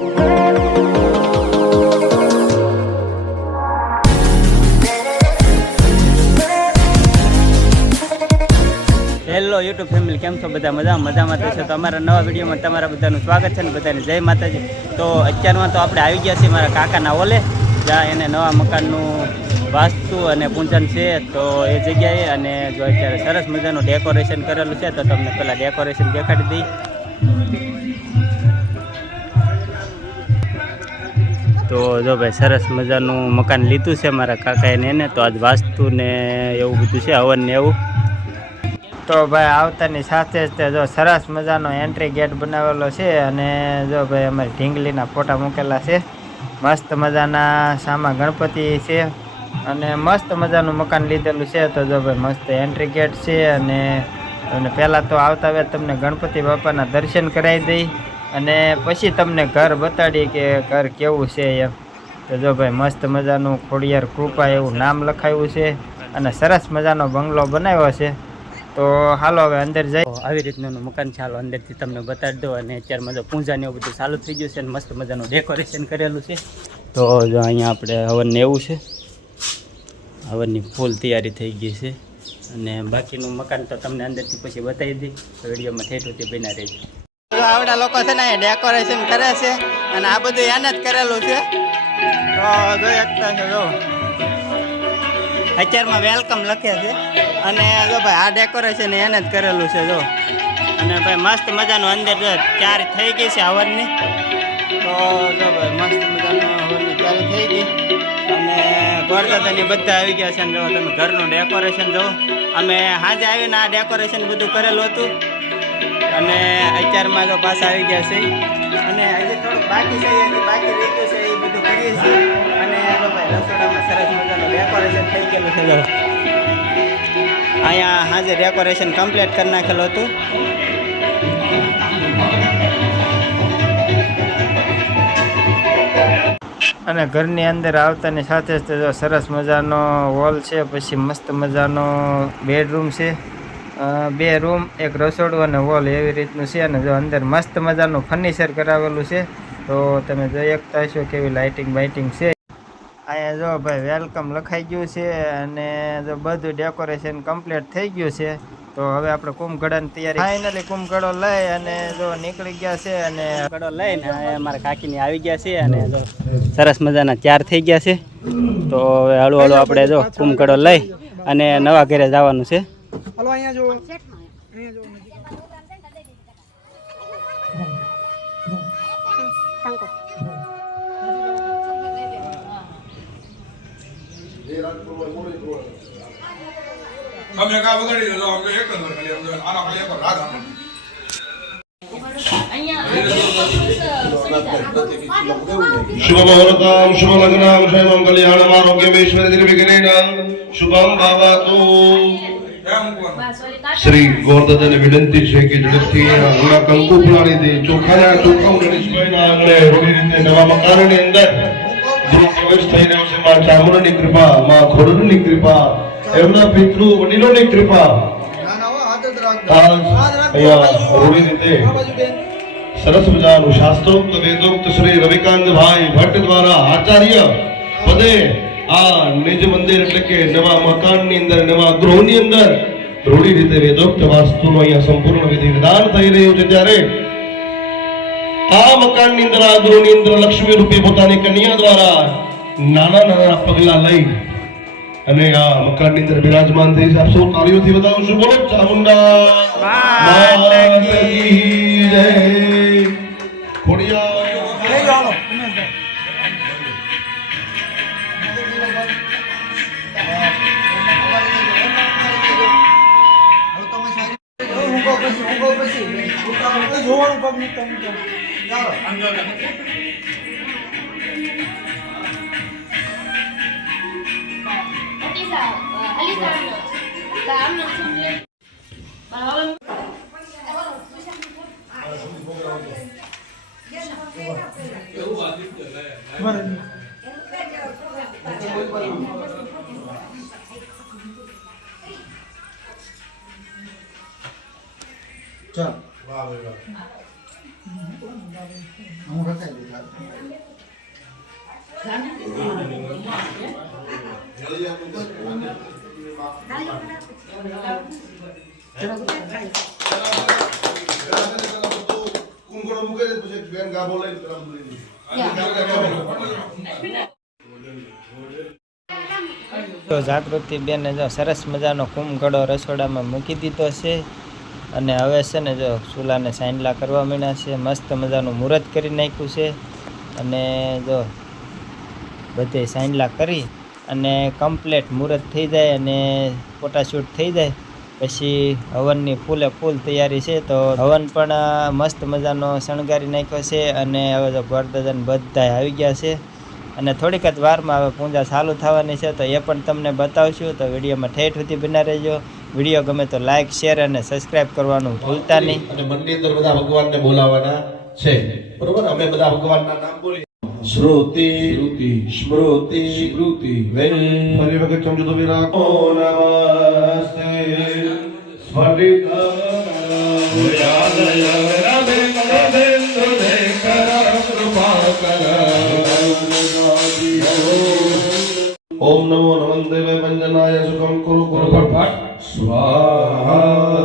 Hello YouTube family, કેમ છો બધા? મજામાં તો છે. તો અમારા નવા વિડીયોમાં તમારા બધાનું સ્વાગત છે ને બધાને જય માતાજી. તો અત્યારમાં તો આપણે આવી ગયા છીએ મારા કાકાના ઓલે, જ્યાં એને નવા મકાનનું વાસ્તુ અને પૂજન છે. તો એ જગ્યાએ અને જો અત્યારે સરસ મજાનું ડેકોરેશન કરેલું છે, તો તમને પહેલાં ડેકોરેશન દેખાડી દઈ. તો જો ભાઈ સરસ મજાનું મકાન લીધું છે મારા કાકાએ એને. તો આજ વાસ્તુ ને એવું બધું છે, હવન ને એવું. તો ભાઈ આવતાની સાથે જ જો સરસ મજાનો એન્ટ્રી ગેટ બનાવેલો છે. અને જો ભાઈ અમારી ઢીંગલીના ફોટા મૂકેલા છે. મસ્ત મજાના સામા ગણપતિ છે અને મસ્ત મજાનું મકાન લીધેલું છે. તો જો ભાઈ મસ્ત એન્ટ્રી ગેટ છે. અને પહેલાં તો આવતા વેત તમને ગણપતિ બાપાના દર્શન કરાવી દઈ અને પછી તમને ઘર બતાડી કે ઘર કેવું છે એમ. તો જો ભાઈ મસ્ત મજાનું ખોડિયાર કૃપા એવું નામ લખાયું છે અને સરસ મજાનો બંગલો બનાવ્યો છે. તો હાલો હવે અંદર જઈ. આવી રીતનું મકાન છે, હાલો અંદરથી તમને બતાવી દો. અને અત્યારમાં જો પૂજા ને એવું બધું ચાલુ થઈ ગયું છે અને મસ્ત મજાનું ડેકોરેશન કરેલું છે. તો જો અહીંયા આપણે હવન ને એવું છે, હવનની ફૂલ તૈયારી થઈ ગઈ છે. અને બાકીનું મકાન તો તમને અંદરથી પછી બતાવી દઈ. વિડીયોમાં ઠેઠુંથી બના રહેજો. આવડા લોકો છે ને અહીંયા ડેકોરેશન કરે છે અને આ બધું એને જ કરેલું છે. તો જો એકતા છે, જો અત્યારમાં વેલકમ લખે છે. અને જો ભાઈ આ ડેકોરેશન એને જ કરેલું છે જો. અને ભાઈ મસ્ત મજાનું અંદર જો તૈયારી થઈ ગઈ છે હવનની. તો જો ભાઈ મસ્ત મજાનું હવનની તૈયારી થઈ ગઈ અને ગોરદાદાની બધા આવી ગયા છે. અને જો તમે ઘરનું ડેકોરેશન જો, અમે સાંજે આવીને આ ડેકોરેશન બધું કરેલું હતું અને અત્યારમાં જો પાછા આવી ગયા છે. અને હજી થોડુંક બાકી છે, બાકી રહી ગયું છે, એ બધું કરીએ છીએ. અને જો ભાઈ રસોડામાં સરસ મજાનું ડેકોરેશન થઈ ગયેલું છે. જો અહીંયા હાજર ડેકોરેશન કમ્પ્લીટ કરી નાખેલું હતું. અને ઘરની અંદર આવતાની સાથે જ જો સરસ મજાનો હોલ છે, પછી મસ્ત મજાનો બેડરૂમ છે, 2 રૂમ, 1 રસોડું અને હોલ એવી રીતનું છે. અને જો અંદર મસ્ત મજાનું ફર્નિચર કરાવેલું છે. તો તમે જોઈ શકતા હશો કેવી લાઇટિંગ બાઇટિંગ છે. અહીંયા જો ભાઈ વેલકમ લખાઈ ગયું છે અને જો બધું ડેકોરેશન કમ્પ્લીટ થઈ ગયું છે. તો હવે આપણે કુંભગળાની તૈયારી ફાઇનલી કુંભગળો લઈ અને જો નીકળી ગયા છે. અને ગળો લઈને અમારા કાકીની આવી ગયા છે અને જો સરસ મજાના તૈયાર થઈ ગયા છે. તો હવે હળુ હળુ આપણે જો કુંભગળો લઈ અને નવા ઘરે જવાનું છે. હલો અહીંયા જો અમે કા વગાડી દો અમે એક નંબર ખાલી અમે આના ખાલી એક રાગ આપો શુભમુહૂર્તમ શુભલગ્નમ શૈવમ કલ્યાણમ આરોગ્યમેશ્વર નિર્વિઘ્નેન શુભમ ભવતુ. શ્રી ગોરદાદાને વિનંતી છે કે ઝડપથી અહીંયા કંકુ પુરાણી દે. ચોખાના ગણેશભાઈના આંગણે રોડી રીતે નવા મકાનની અંદર જે પ્રવેશ થઈ રહ્યો છે, માં ચામુંડાની કૃપા, માં ખોડલની કૃપા, એમના પિતૃ વડીલોની કૃપા અહીંયા રોડી રીતે સરસ મજાનું શાસ્ત્રોક્ત વેદોક્ત શ્રી રવિકાંતભાઈ ભટ્ટ દ્વારા આચાર્ય પદે આ નિજ મંદિર એટલે કે નવા મકાનની અંદર, નવા ગૃહની અંદર રૂઢી રીતે વેદોક્ત વાસ્તુનો અહીંયા સંપૂર્ણ વિધિ વિધાન થઈ રહ્યું છે. ત્યારે આ મકાનની અંદર, આ ગૃહની અંદર લક્ષ્મી રૂપી પોતાની કન્યા દ્વારા નાના નાના પગલા લઈ અને આ મકાનની અંદર બિરાજમાન થઈ છે. આપ સૌ તાળીઓથી બતાવશું. બોલો ચામુંડા માતા કી જય. ખોડિયાર જોવાનું પગ મૂકતા ચાલ હું રખાઈ દઉં. તો જાગૃતિ બેને જો સરસ મજાનો કુંભઘડો રસોડામાં મૂકી દીધો છે અને હવે છે ને જો ચૂલાને સાંડલા કરવા માંડ્યા છે. મસ્ત મજાનું મુહૂર્ત કરી નાખ્યું છે અને જો બધે સાંડલા કરી અને કમ્પ્લેટ મુહૂર્ત થઈ જાય અને ફોટાશૂટ થઈ જાય પછી હવનની ફૂલે ફૂલ તૈયારી છે. તો હવન પણ મસ્ત મજાનો શણગારી નાખ્યો છે અને હવે જો ગોરધન બધા આવી ગયા છે અને થોડીક જ વારમાં હવે પૂજા ચાલુ થવાની છે તો એ પણ તમને બતાવશું. તો વિડીયોમાં ઠેઠ સુધી બના રહેજો. વિડીયો ગમે તો લાઈક શેર અને સબસ્ક્રાઇબ કરવાનું ભૂલતા નહીં. અને મનની અંદર બધા ભગવાનને બોલાવવાના છે. બરોબર, અમે બધા ભગવાનના નામ બોલીએ. શ્રુતિ શ્રુતિ સ્મૃતિ સ્મૃતિ ફરી વખત સમજો તો વિરા ઓ નમસ્તે સ્ફટિક ઓમ નમો નમસ્તે વંજનાય સુખમ કુરુ કુરુ ફટ સ્વાહા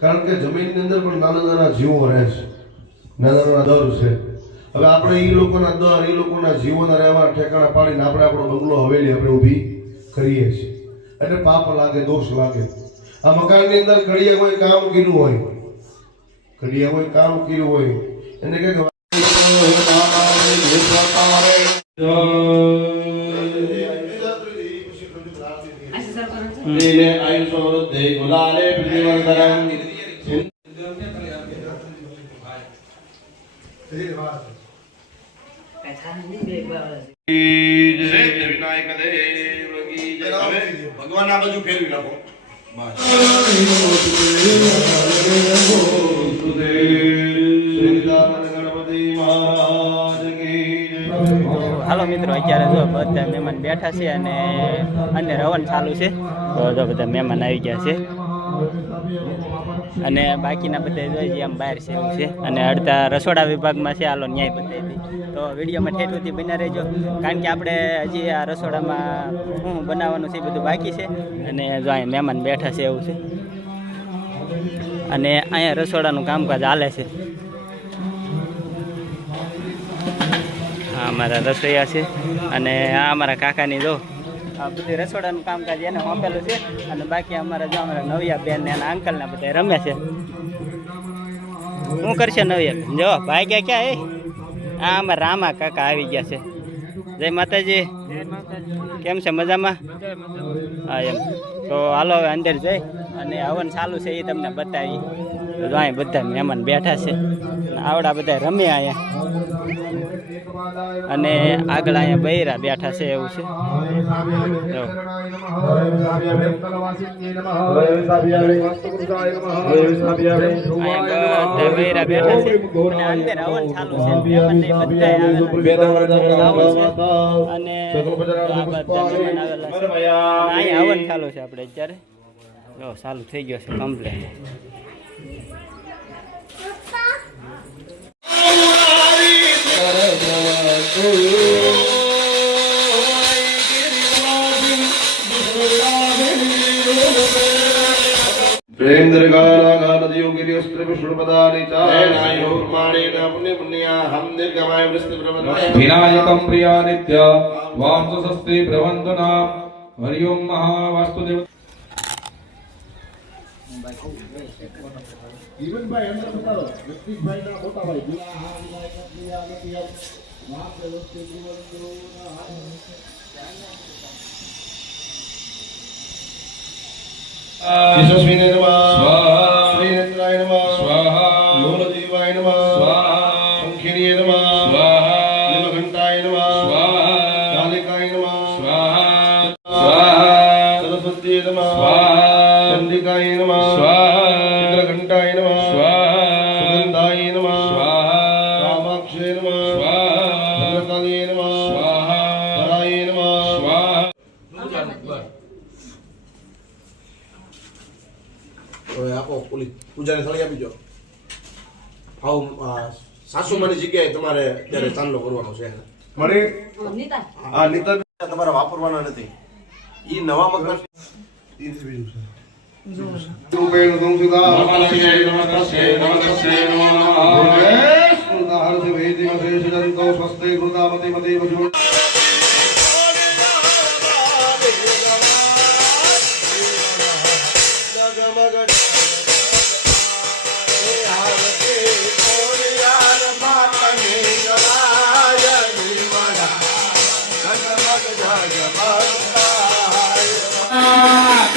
કારણ કે જમીનની અંદર પણ નાના નાના જીવો રહે છે, નાના નાના દર છે. હવે આપણે ઈ લોકોના દર, ઈ લોકોના જીવોના રહેવા ઠેકાણા પાડીને આપણે આપણો બંગલો હવેલી આપણે ઊભી કરીએ છીએ એટલે પાપ લાગે, દોષ લાગે. આ મકાનની અંદર કડિયા કોઈ કામ કર્યું હોય, કડિયા કોઈ કામ કર્યું હોય એને કે ભગવાન આ બાજુ ફેરવી નાખો. હાલો મિત્રો, અત્યારે જો બધા મહેમાન બેઠા છે અને અંદર હવન ચાલુ છે. તો જો બધા મહેમાન આવી ગયા છે અને બાકીના બધા જોઈએ આમ બહાર છે એવું છે અને અડધા રસોડા વિભાગમાં છે. હાલો ન્યાય બતાવી. તો વિડીયોમાં ઠેઠ સુધી બના રહેજો કારણ કે આપણે હજી આ રસોડામાં શું બનાવવાનું છે બધું બાકી છે અને જો અહીંયા મહેમાન બેઠા છે એવું છે અને અહીંયા રસોડાનું કામકાજ હાલે છે. આ અમારા રસોઈયા છે અને આ અમારા કાકાની જો આ બધું રસોડાનું કામકાજ એને સોંપેલું છે અને બાકી અમારા જો અમારા નવિયા બેન ને એના અંકલને બધા રમે છે. શું કરશે નવિયા બેન? જો ભાઈ ગયા ક્યાં? આ અમારા રામા કાકા આવી ગયા છે. જય માતાજી. કેમ છે? મજામાં? હા એમ. તો હાલો હવે અંદર જઈ અને હવન ચાલુ છે એ તમને બતાવી. તો અહીં બધા મહેમાન બેઠા છે, આવડા બધા રમે અહીંયા અને આગળ અહીંયા બૈરા બેઠા છે એવું છે. બૈરા બેઠા છે અને અંદર હવન ચાલુ છે અને અહીંયા હવન ચાલુ છે. આપણે અત્યારે ચાલુ થઈ ગયો છે કમ્પ્લેટ. विनायकं प्रिया नित्य वांसस्ते प्रवंदना हरि ओम महावास्तुदेव. જીવનભાઈ અંદર બતાવો, ઋતિકભાઈ ના મોટા ભાઈ यशस्विने नमः स्वाहा श्रीनेत्राय नमः स्वाहा लोलजीवाय नमः स्वाहा शंखिनीय नमः स्वाहा नीलकंठाय नमः स्वाहा कालिकाय नमः स्वाहा स्वाहा सरस्वती नमः स्वाहा चंडिकाय नमः स्वाहा चित्रघंटाय नमः स्वाहा सुगंधाय नमः स्वाहा कामाक्षे नमः स्वाहा भद्रकाली नमः स्वाहा धराय नमः स्वाहा હવે આપો ઓલી પૂજાને થાળી આપી દો આવ સાસુમાની જગ્યાએ તમારે અત્યારે ચાંદલો કરવાનો છે મરે આ નીતા તમારે વાપરવાના નથી ઈ નવા મકાન રૂપેણ સંસુદા નમસ્તે નમસ્તે નમસ્તે નમો નમઃ સ્મૃતાહર્ષ વૈદિક શેષ જંતો સ્વસ્તે કૃતામતિ મતે વજુ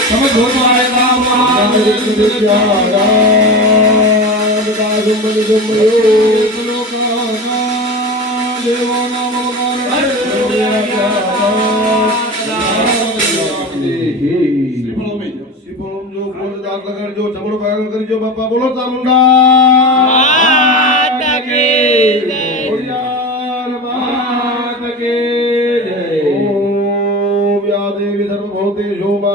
તમે ભગવાને નામ કરજો બાપા બોલો ચામુંડા देवी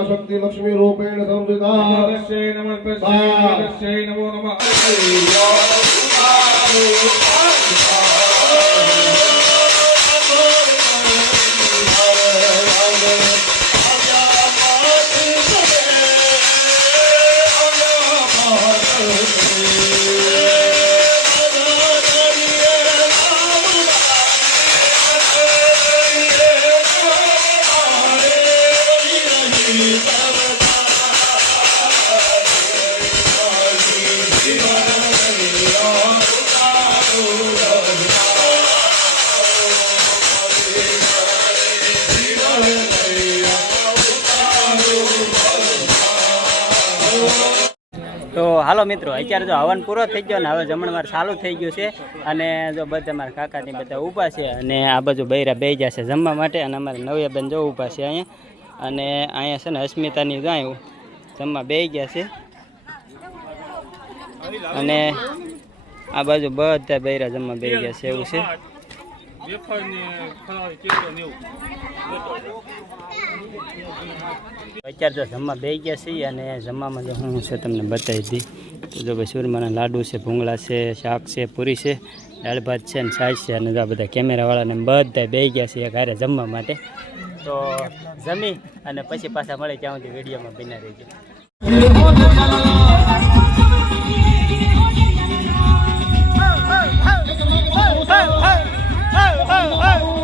शक्ति लक्ष्मी रूपेण संस्थिता नमस्ते नमस्ते नमो नमः તો હાલો મિત્રો અત્યારે જો હવન પૂરો થઈ ગયો ને હવે જમણવાર ચાલુ થઈ ગયું છે અને જો બધા મારા કાકાની બધા ઊભા છે અને આ બાજુ બૈરા બે જશે જમવા માટે અને અમારે નવ્યાબેન જો ઊભા છે અહીંયા અને અહીંયા છે ને અસ્મિતાની ગાયું જમવા બે ગયા છે અને આ બાજુ બધા બૈરા જમવા બે ગયા છે એવું છે અત્યારે જો જમવા બે ગયા છીએ અને જમવામાં જો હું છે તમને બતાવી દી તો જો ભાઈ સુરમાના લાડુ છે ભૂંગળા છે શાક છે પૂરી છે દાળ ભાત છે ને છાશ છે અને જો આ બધા કેમેરાવાળાને બધા બે ગયા છે એક હારે જમવા માટે તો જમી અને પછી પાછા મળે ત્યાં સુધી વિડીયોમાં બિના રહીજો. Oh, oh, oh, oh, oh, oh, oh, oh.